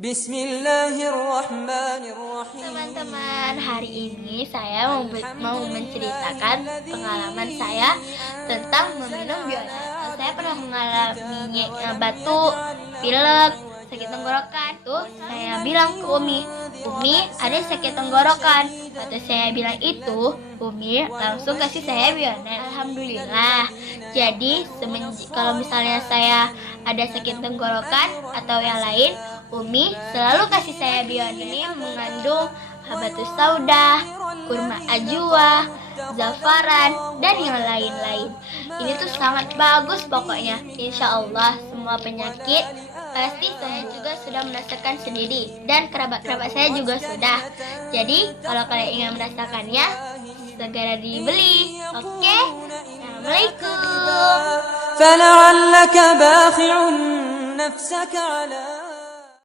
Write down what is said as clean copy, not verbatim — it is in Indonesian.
Bismillahirrahmanirrahim. Teman-teman, hari ini saya mau menceritakan pengalaman saya tentang meminum biola. Saya pernah mengalami batuk, pilek, sakit tenggorokan. Tuh, saya bilang ke Umi, ada sakit tenggorokan. Waktu saya bilang itu, Umi langsung kasih saya biola. Alhamdulillah. Jadi, kalau misalnya saya ada sakit tenggorokan atau yang lain, Umi selalu kasih saya biola. Ini mengandung habatus sauda, kurma ajwa, zafaran, dan yang lain-lain. Ini tuh sangat bagus pokoknya. Insya Allah semua penyakit pasti saya juga sudah merasakan sendiri, dan kerabat-kerabat saya juga sudah. Jadi kalau kalian ingin merasakannya, segera dibeli. Oke? Assalamualaikum. فلعلك باخع نفسك على